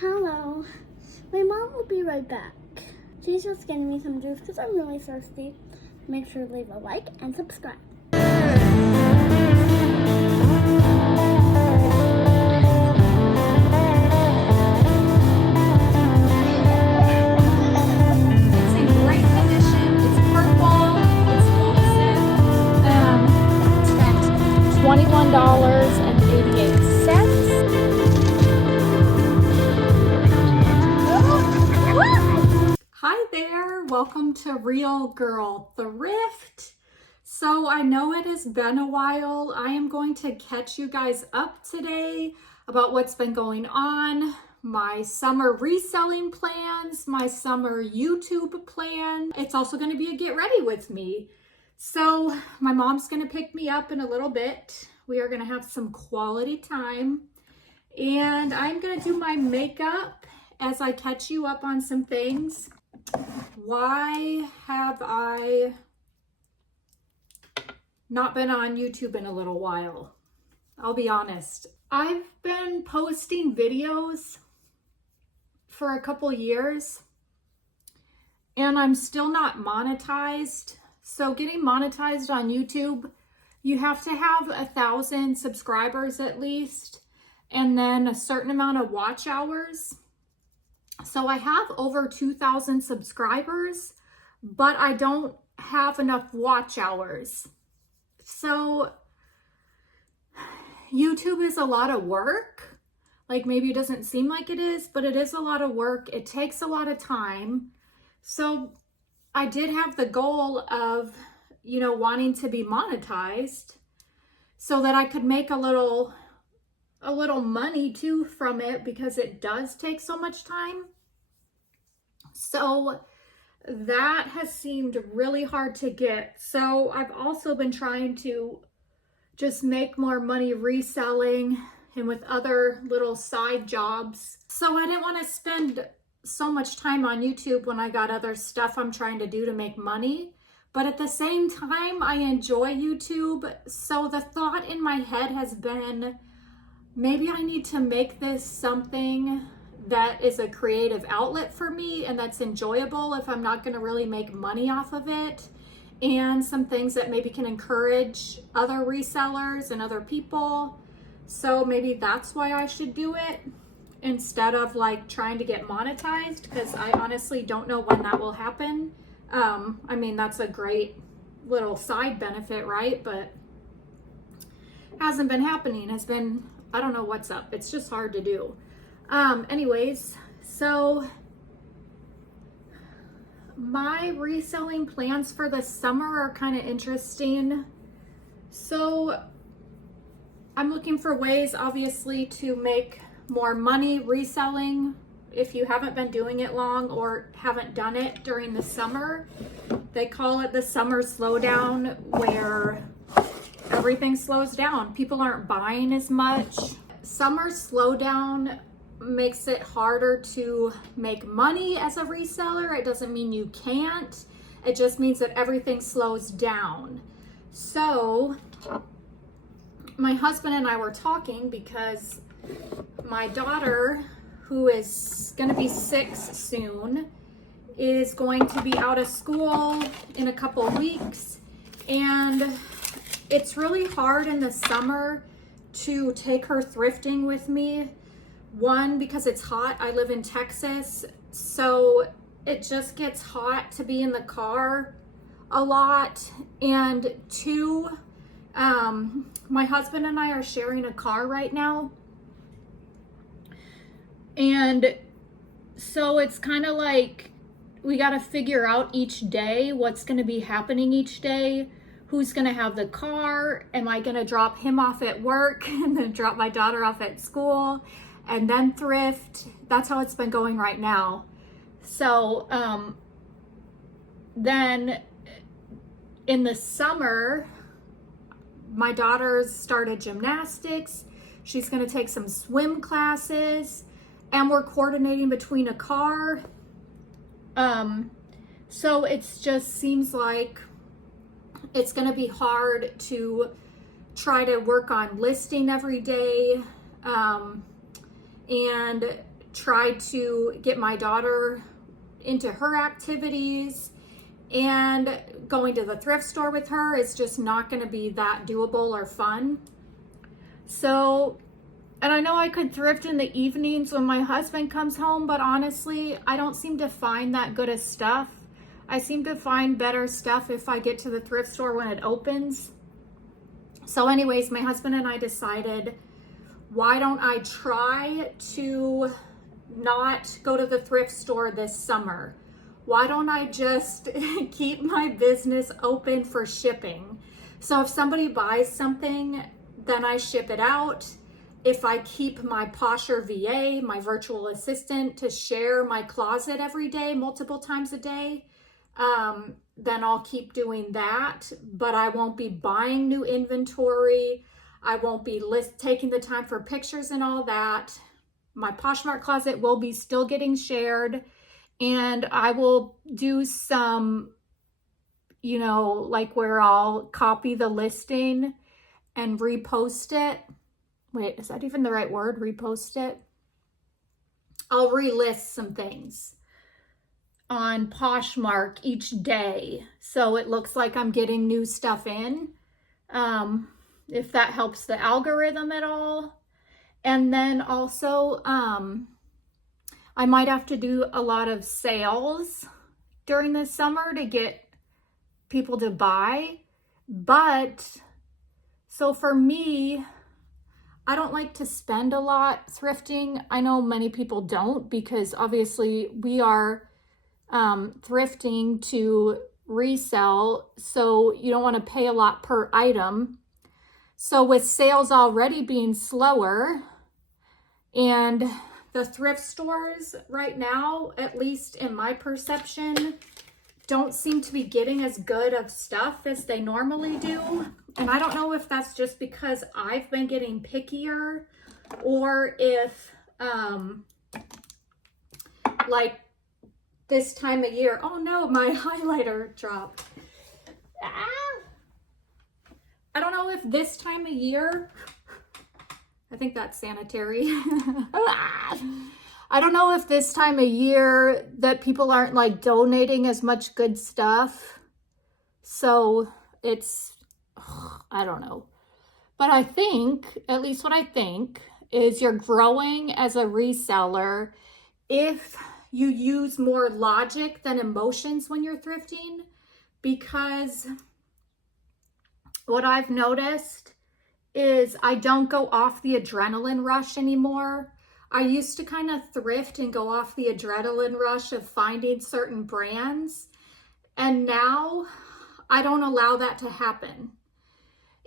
Hello. My mom will be right back. She's just getting me some juice because I'm really thirsty. Make sure to leave a like and subscribe. $21.88. Hi there, welcome to Real Girl Thrift. So I know it has been a while. I am going to catch you guys up today about what's been going on, my summer reselling plans, my summer YouTube plan. It's also going to be a get ready with me. So my mom's going to pick me up in a little bit. We are going to have some quality time, and I'm going to do my makeup as I catch you up on some things. Why have I not been on YouTube in a little while? I'll be honest. I've been posting videos for a couple years and I'm still not monetized. So getting monetized on YouTube, you have to have 1,000 subscribers at least, and then a certain amount of watch hours. So I have over 2,000 subscribers, but I don't have enough watch hours. So YouTube is a lot of work. Like, maybe it doesn't seem like it is, but it is a lot of work. It takes a lot of time. So I did have the goal of, wanting to be monetized so that I could make a little money too from it, because it does take so much time. So that has seemed really hard to get. So I've also been trying to just make more money reselling and with other little side jobs. So I didn't want to spend so much time on YouTube when I got other stuff I'm trying to do to make money. But at the same time, I enjoy YouTube. So the thought in my head has been, maybe I need to make this something that is a creative outlet for me and that's enjoyable if I'm not going to really make money off of it, and some things that maybe can encourage other resellers and other people. So maybe that's why I should do it instead of like trying to get monetized, because I honestly don't know when that will happen. I mean, that's a great little side benefit, right? But hasn't been happening. Has been, I don't know what's up. It's just hard to do. Anyways, so my reselling plans for the summer are kind of interesting. So I'm looking for ways, obviously, to make more money reselling. If you haven't been doing it long or haven't done it during the summer, they call it the summer slowdown, where everything slows down. People aren't buying as much. Summer slowdown makes it harder to make money as a reseller. It doesn't mean you can't. It just means that everything slows down. So my husband and I were talking because my daughter, who is going to be 6 soon, is going to be out of school in a couple weeks. And it's really hard in the summer to take her thrifting with me. One, because it's hot. I live in Texas, so it just gets hot to be in the car a lot. And 2, my husband and I are sharing a car right now. And so it's kind of like we got to figure out each day what's going to be happening each day. Who's going to have the car? Am I going to drop him off at work and then drop my daughter off at school and then thrift? That's how it's been going right now. So then in the summer, my daughter's started gymnastics. She's going to take some swim classes, and we're coordinating between a car. So it's just seems like it's going to be hard to try to work on listing every day, and try to get my daughter into her activities, and going to the thrift store with her is just not going to be that doable or fun. So, and I know I could thrift in the evenings when my husband comes home, but honestly, I don't seem to find that good of stuff. I seem to find better stuff if I get to the thrift store when it opens. So anyways, my husband and I decided, why don't I try to not go to the thrift store this summer? Why don't I just keep my business open for shipping? So if somebody buys something, then I ship it out. If I keep my Posher VA, my virtual assistant, to share my closet every day, multiple times a day, then I'll keep doing that. But I won't be buying new inventory. I won't be taking the time for pictures and all that. My Poshmark closet will be still getting shared. And I will do some, you know, like where I'll copy the listing and repost it. Wait, is that even the right word? Repost it? I'll relist some things on Poshmark each day, so it looks like I'm getting new stuff in, if that helps the algorithm at all. And then also, I might have to do a lot of sales during the summer to get people to buy. But so for me, I don't like to spend a lot thrifting. I know many people don't, because obviously we are thrifting to resell, so you don't want to pay a lot per item. So with sales already being slower, and the thrift stores right now, at least in my perception, don't seem to be getting as good of stuff as they normally do. And I don't know if that's just because I've been getting pickier, or if like this time of year, oh no, my highlighter dropped. I don't know if this time of year, I think that's sanitary. I don't know if this time of year that people aren't like donating as much good stuff. So it's, I don't know. But I think, at least what I think, is you're growing as a reseller if you use more logic than emotions when you're thrifting. Because what I've noticed is I don't go off the adrenaline rush anymore. I used to kind of thrift and go off the adrenaline rush of finding certain brands. And now I don't allow that to happen.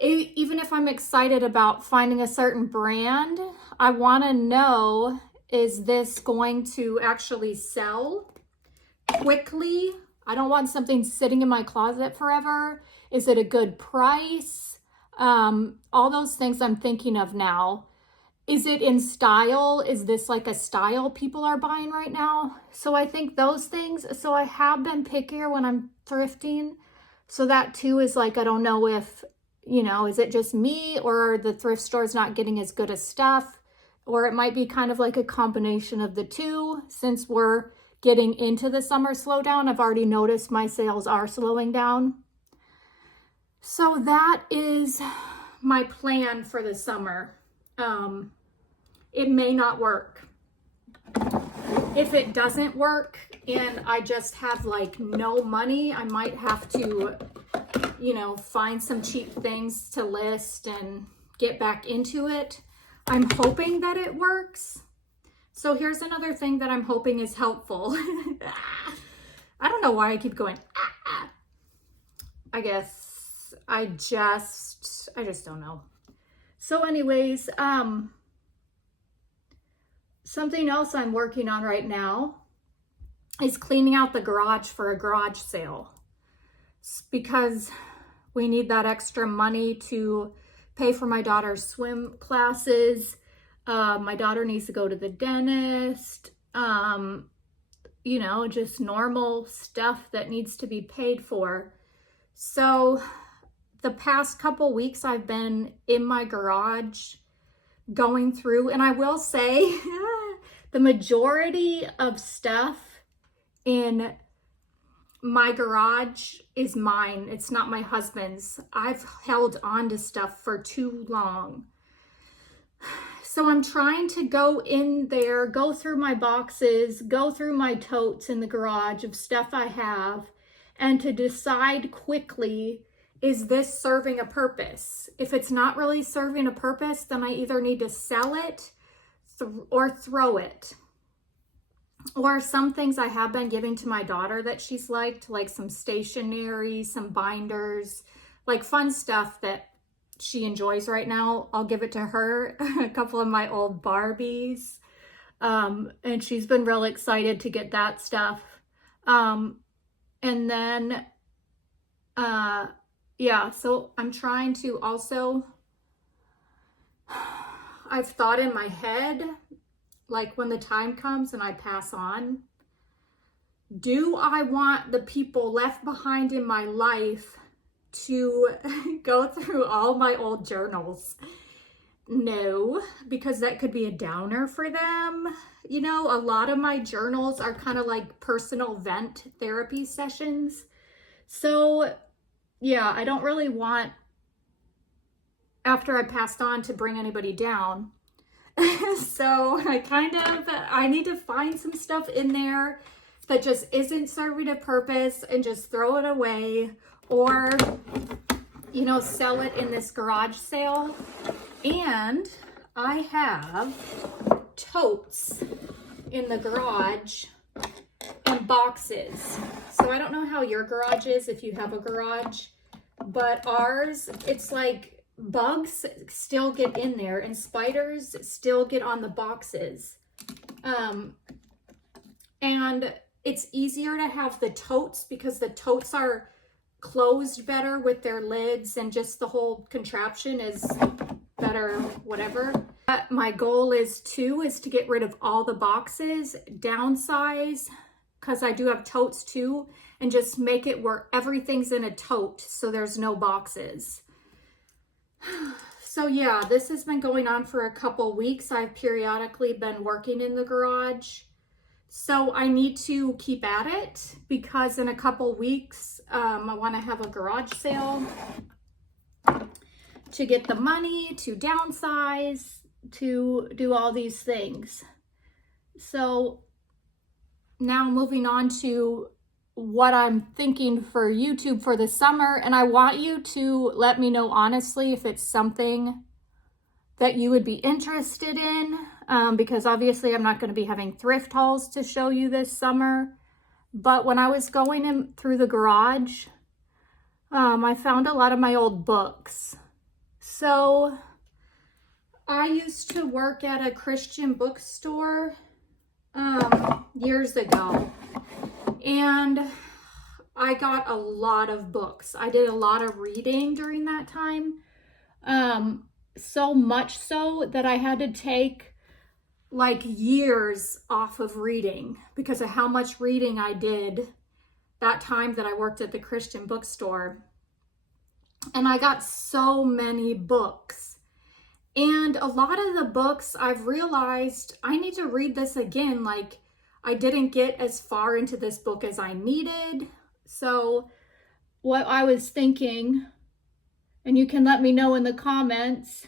Even if I'm excited about finding a certain brand, I want to know, is this going to actually sell quickly? I don't want something sitting in my closet forever. Is it a good price? All those things I'm thinking of now. Is it in style? Is this like a style people are buying right now? So I think those things. So I have been pickier when I'm thrifting. So that too is like, I don't know if, you know, is it just me, or are the thrift stores not getting as good as stuff? Or it might be kind of like a combination of the two. Since we're getting into the summer slowdown, I've already noticed my sales are slowing down. So that is my plan for the summer. It may not work. If it doesn't work and I just have like no money, I might have to, you know, find some cheap things to list and get back into it. I'm hoping that it works. So here's another thing that I'm hoping is helpful. I don't know why I keep going. I guess I just don't know. So anyways, something else I'm working on right now is cleaning out the garage for a garage sale, because we need that extra money to pay for my daughter's swim classes. My daughter needs to go to the dentist, you know, just normal stuff that needs to be paid for. So the past couple weeks I've been in my garage going through, and I will say The majority of stuff in my garage is mine. It's not my husband's. I've held on to stuff for too long. So I'm trying to go in there, go through my boxes, go through my totes in the garage of stuff I have, and to decide quickly, is this serving a purpose? If it's not really serving a purpose, then I either need to sell it or throw it. Or some things I have been giving to my daughter that she's liked, like some stationery, some binders, like fun stuff that she enjoys right now. I'll give it to her. A couple of my old Barbies. And she's been real excited to get that stuff. And then, yeah, so I'm trying to also, I've thought in my head, like when the time comes and I pass on, do I want the people left behind in my life to go through all my old journals? No, because that could be a downer for them. You know, a lot of my journals are kind of like personal vent therapy sessions. So yeah, I don't really want, after I passed on, to bring anybody down. So I need to find some stuff in there that just isn't serving a purpose and just throw it away, or, you know, sell it in this garage sale. And I have totes in the garage and boxes. So I don't know how your garage is, if you have a garage, but ours, it's like bugs still get in there and spiders still get on the boxes. And it's easier to have the totes because the totes are closed better with their lids, and just the whole contraption is better, whatever. My goal is to get rid of all the boxes, downsize, because I do have totes too, and just make it where everything's in a tote so there's no boxes. So yeah, this has been going on for a couple weeks. I've periodically been working in the garage. So I need to keep at it, because in a couple weeks, I want to have a garage sale to get the money, to downsize, to do all these things. So now moving on to what I'm thinking for YouTube for the summer. And I want you to let me know honestly if it's something that you would be interested in, because obviously I'm not going to be having thrift hauls to show you this summer. But when I was going in through the garage, I found a lot of my old books. So I used to work at a Christian bookstore years ago, and I got a lot of books. I did a lot of reading during that time. So much so that I had to take like years off of reading because of how much reading I did that time that I worked at the Christian bookstore. And I got so many books. And a lot of the books I've realized I need to read this again. Like, I didn't get as far into this book as I needed. So what I was thinking, and you can let me know in the comments,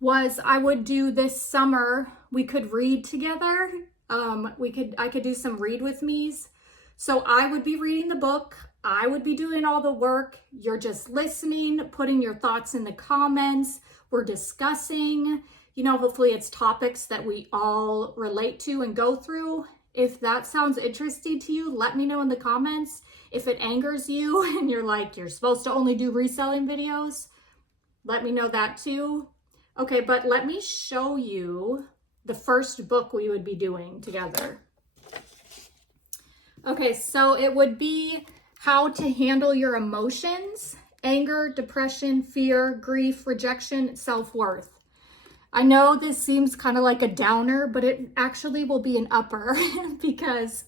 was I would do this summer, we could read together. I could do some read with me's. So I would be reading the book. I would be doing all the work. You're just listening, putting your thoughts in the comments. We're discussing, you know, hopefully it's topics that we all relate to and go through. If that sounds interesting to you, let me know in the comments. If it angers you and you're like, you're supposed to only do reselling videos, let me know that too. Okay, but let me show you the first book we would be doing together. Okay, so it would be How to Handle Your Emotions: Anger, Depression, Fear, Grief, Rejection, Self-Worth. I know this seems kind of like a downer, but it actually will be an upper because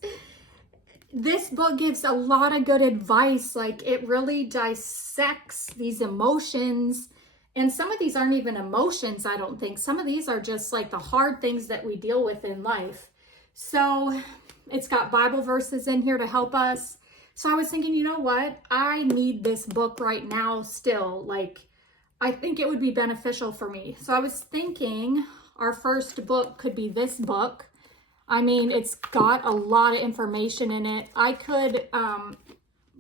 this book gives a lot of good advice. Like, it really dissects these emotions And some of these aren't even emotions, I don't think. Some of these are just like the hard things that we deal with in life. So it's got Bible verses in here to help us. So I was thinking, you know what? I need this book right now still. Like, I think it would be beneficial for me. So I was thinking our first book could be this book. I mean, it's got a lot of information in it. I could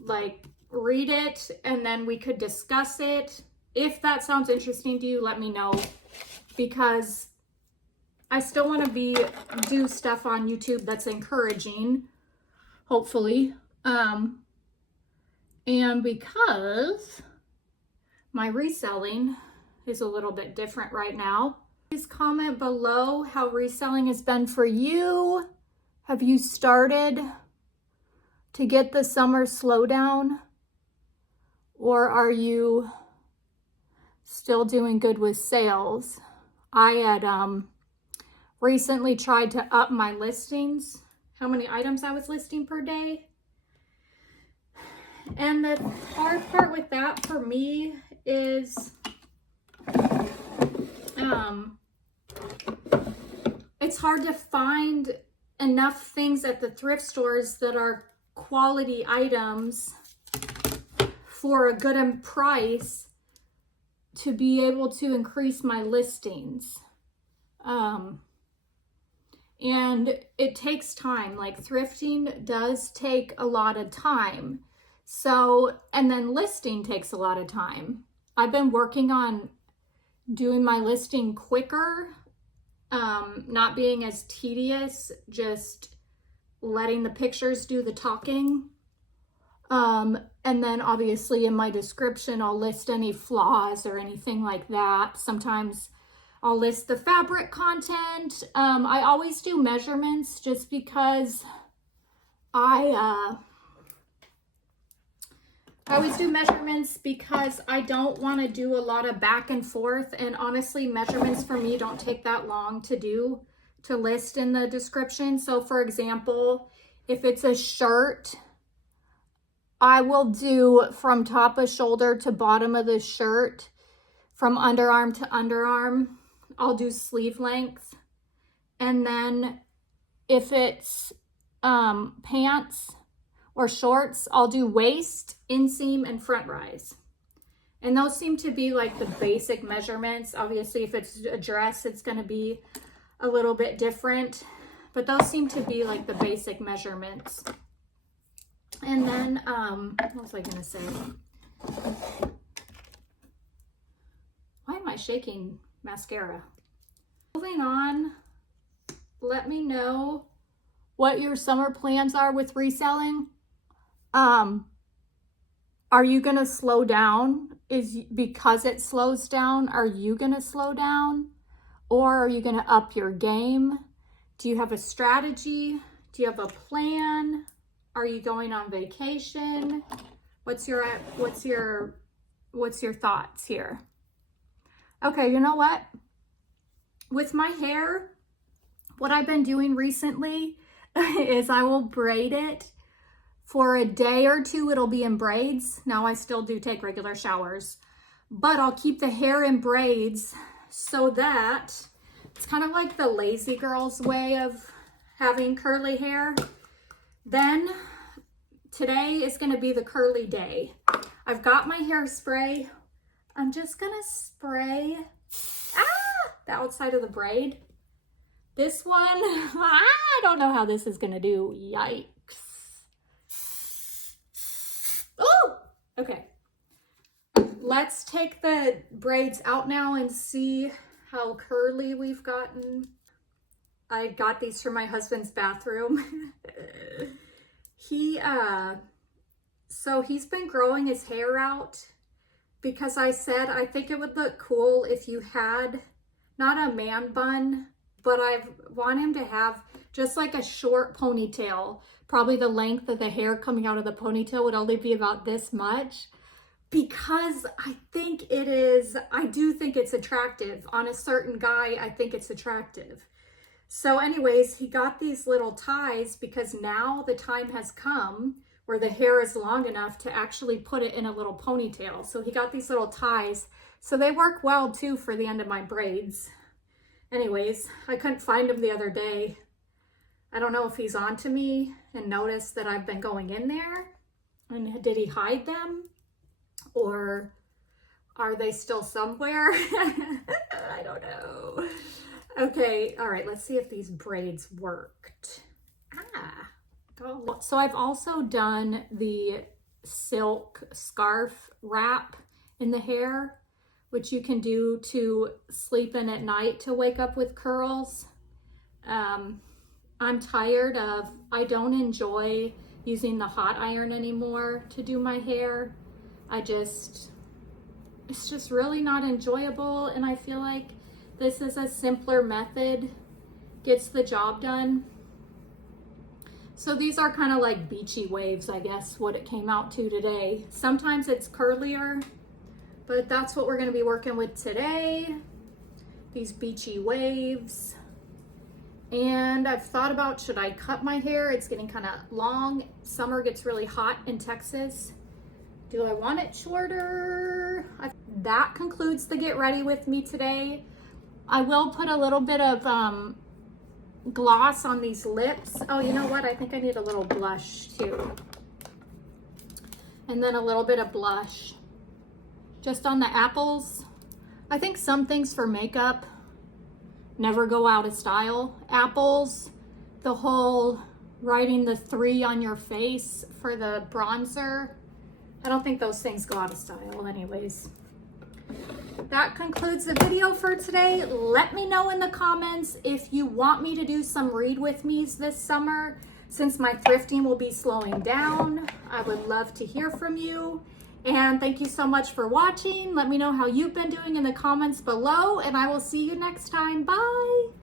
like read it and then we could discuss it. If that sounds interesting to you, let me know, because I still want to do stuff on YouTube that's encouraging, hopefully. And because my reselling is a little bit different right now, please comment below how reselling has been for you. Have you started to get the summer slowdown, or are you still doing good with sales? I had recently tried to up my listings, how many items I was listing per day. And the hard part with that for me is it's hard to find enough things at the thrift stores that are quality items for a good price to be able to increase my listings. And it takes time. Like, thrifting does take a lot of time. So, and then listing takes a lot of time. I've been working on doing my listing quicker, not being as tedious, just letting the pictures do the talking. And then obviously in my description, I'll list any flaws or anything like that. Sometimes I'll list the fabric content. I always do measurements just because I always do measurements because I don't want to do a lot of back and forth. And honestly, measurements for me don't take that long to do, to list in the description. So for example, if it's a shirt, I will do from top of shoulder to bottom of the shirt, from underarm to underarm. I'll do sleeve length. And then if it's pants or shorts, I'll do waist, inseam, and front rise. And those seem to be like the basic measurements. Obviously, if it's a dress, it's going to be a little bit different. But those seem to be like the basic measurements. And then, what was I going to say? Why am I shaking mascara? Moving on, let me know what your summer plans are with reselling. Are you going to slow down? Because it slows down, are you going to slow down? Or are you going to up your game? Do you have a strategy? Do you have a plan? Are you going on vacation? What's your thoughts here? Okay, you know what? With my hair, what I've been doing recently is I will braid it for a day or two. It'll be in braids. Now I still do take regular showers, but I'll keep the hair in braids so that it's kind of like the lazy girl's way of having curly hair. Then today is going to be the curly day. I've got my hairspray. I'm just going to spray the outside of the braid. This one, I don't know how this is going to do. Yikes. Oh, okay. Let's take the braids out now and see how curly we've gotten. I got these from my husband's bathroom. So he's been growing his hair out because I said I think it would look cool if you had not a man bun, but I want him to have just like a short ponytail. Probably the length of the hair coming out of the ponytail would only be about this much, because I do think it's attractive. On a certain guy, I think it's attractive. So anyways, he got these little ties because now the time has come where the hair is long enough to actually put it in a little ponytail. So he got these little ties. So they work well too for the end of my braids. Anyways, I couldn't find him the other day. I don't know if he's on to me and noticed that I've been going in there. And did he hide them? Or are they still somewhere? I don't know. Okay, all right, let's see if these braids worked. So I've also done the silk scarf wrap in the hair, which you can do to sleep in at night to wake up with curls. I'm tired of, I don't enjoy using the hot iron anymore to do my hair. It's just really not enjoyable, and I feel like this is a simpler method, gets the job done. So these are kind of like beachy waves, I guess, what it came out to today. Sometimes it's curlier, but that's what we're going to be working with today, these beachy waves. And I've thought about, should I cut my hair? It's getting kind of long. Summer gets really hot in Texas. Do I want it shorter? That concludes the get ready with me today. I will put a little bit of gloss on these lips. Oh, you know what? I think I need a little blush too. And then a little bit of blush just on the apples. I think some things for makeup never go out of style. Apples, the whole writing the 3 on your face for the bronzer, I don't think those things go out of style anyways. That concludes the video for today. Let me know in the comments if you want me to do some read with me's this summer. Since my thrifting will be slowing down, I would love to hear from you. And thank you so much for watching. Let me know how you've been doing in the comments below, and I will see you next time. Bye.